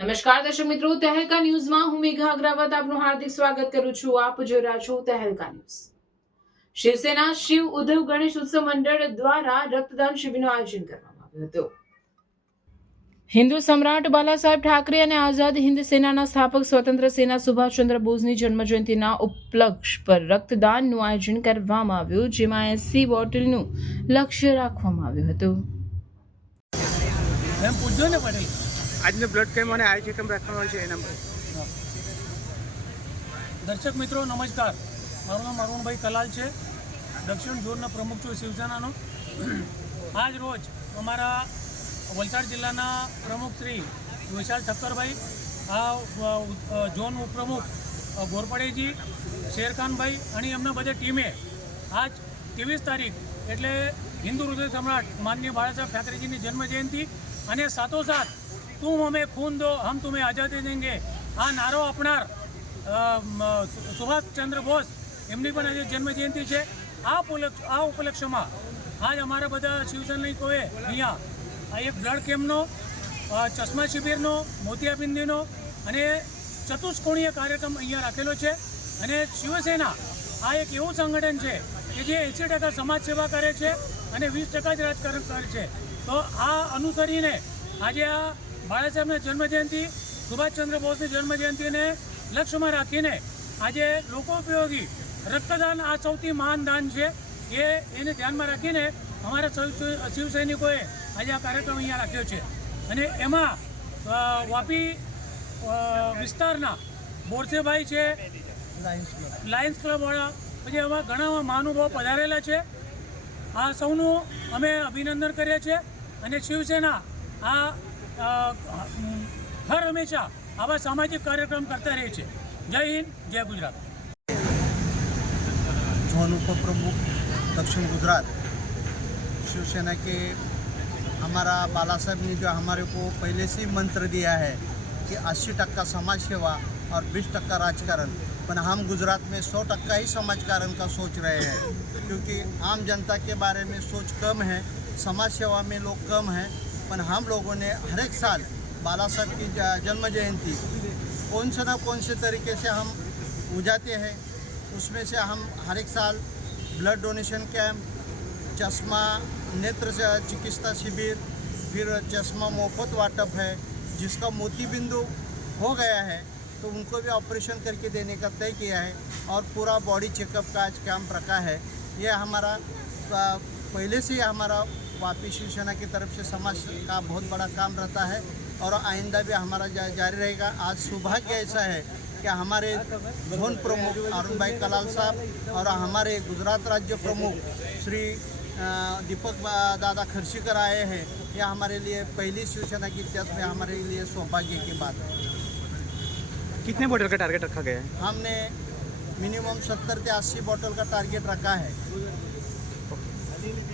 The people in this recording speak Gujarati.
નમસ્કાર દર્શક મિત્રો, તહેલકા ન્યૂઝમાં હું મેઘા અગ્રવત આપનું હાર્દિક સ્વાગત કરું છું. આપ જોઈ રહ્યા છો તહેલકા ન્યૂઝ. શિવસેના શિવ ઉદ્ધવ ગણેશ ઉત્સવ મંડળ દ્વારા રક્તદાન શિબિરનું આયોજન કરવામાં આવ્યું હતું. હિન્દુ સમ્રાટ બાલા ઠાકરે અને આઝાદ હિન્દ સેનાના સ્થાપક સ્વતંત્ર સેના સુભાષચંદ્ર બોઝની જન્મજયંતિના ઉપલક્ષ પર રક્તદાનનું આયોજન કરવામાં આવ્યું, જેમાં એસી બોટલનું લક્ષ્ય રાખવામાં આવ્યું હતું. આજનો બ્લડ કેમ્પ અને કેમ્પ રાખવાનો છે એના પર. દર્શક મિત્રો, નમસ્કાર. મારું નામ અરુણભાઈ કલાલ છે. દક્ષિણ ઝોનના પ્રમુખ છું શિવસેનાનો. આજ રોજ અમારા વલસાડ જિલ્લાના પ્રમુખ શ્રી વિશાલ ઠક્કરભાઈ, આ ઝોન ઉપપ્રમુખ ગોરપડેજી, શેરખાનભાઈ અને એમના બધા ટીમે આજ ત્રેવીસ તારીખ એટલે હિન્દુ હૃદય સમ્રાટ માનનીય બાળાસાહેબ ઠાકરેજીની જન્મજયંતિ અને સાથોસાથ તું હમે ખૂન દો, હમ તુમે આઝાદી દેંગે. આ નારો આપનાર સુભાષચંદ્ર બોઝ એમની પણ આજે જન્મજયંતિ છે. આ ઉપલક્ષ, આ ઉપલક્ષ્યમાં આજ અમારા બધા શિવસૈનિકોએ અહીંયા આ એક બ્લડ કેમ્પનો ચશ્મા શિબિરનો, મોતિયાબિંદીનો અને ચતુષ્કોણીય કાર્યક્રમ અહીંયા રાખેલો છે. અને શિવસેના આ એક એવું સંગઠન છે કે જે એંસી ટકા સમાજ સેવા કરે છે અને વીસ ટકા જ રાજકારણ કરે છે. તો આ અનુસરીને આજે આ બાળા સાહેબની જન્મજયંતિ સુભાષચંદ્ર બોઝની જન્મજયંતિને લક્ષ્યમાં રાખીને આજે લોકો ઉપયોગી રક્તદાન આ સૌથી મહાન દાન છે એ એને ધ્યાનમાં રાખીને અમારા શિવ- શિવસૈનિકોએ આજે આ કાર્યક્રમ અહીંયા રાખ્યો છે. અને એમાં વાપી વિસ્તારના બોરસેભાઈ છે લાયન્સ ક્લબવાળા પછી એમાં ઘણા મહાનુભાવો પધારેલા છે આ સૌનું અમે અભિનંદન કરીએ છીએ અને શિવસેના આ અ, હર હંમેશા આવા સામાજિક કાર્યક્રમ કરતા રહે છે જય હિન્દ જય ગુજરાત जोन उप प्रमुख दक्षिण गुजरात शिवसेना के हमारा बाला साहब ने जो हमारे को पहले से ही मंत्र दिया है कि 80 टक्का समाज सेवा और 20 टक्का राजकारण। पर हम गुजरात में 100 टक्का ही समाजकारण का सोच रहे हैं। क्योंकि आम जनता के बारे में सोच कम है, समाज सेवा में लोग कम हैं। पर हम लोगों ने हर एक साल बाला साहब की जन्म जयंती कौन से ना कौन से तरीके से हम उजाते हैं, उसमें से हम हर एक साल ब्लड डोनेशन कैंप चश्मा, नेत्र चिकित्सा शिविर, फिर चश्मा मुफ़्त वाटप है, जिसका मोती बिंदु हो गया है। तो उनको भी ऑपरेशन करके देने का तय किया है और पूरा बॉडी चेकअप का आज कैंप रखा है। यह हमारा पहले से हमारा वापी शिवसेना की तरफ़ से समाज का बहुत बड़ा काम रहता है और आइंदा भी हमारा जा, जारी रहेगा। आज सौभाग्य ऐसा है कि हमारे जोन प्रमुख अरुण भाई कलाल साहब और हमारे गुजरात राज्य प्रमुख श्री दीपक दादा खर्शीकर आए हैं। यह हमारे लिए पहली शिवसेना की इतिहास में हमारे लिए सौभाग्य की बात है। कितने बॉटल का टारगेट रखा गया है हमने मिनिमम सत्तर से अस्सी बोतल का टारगेट रखा है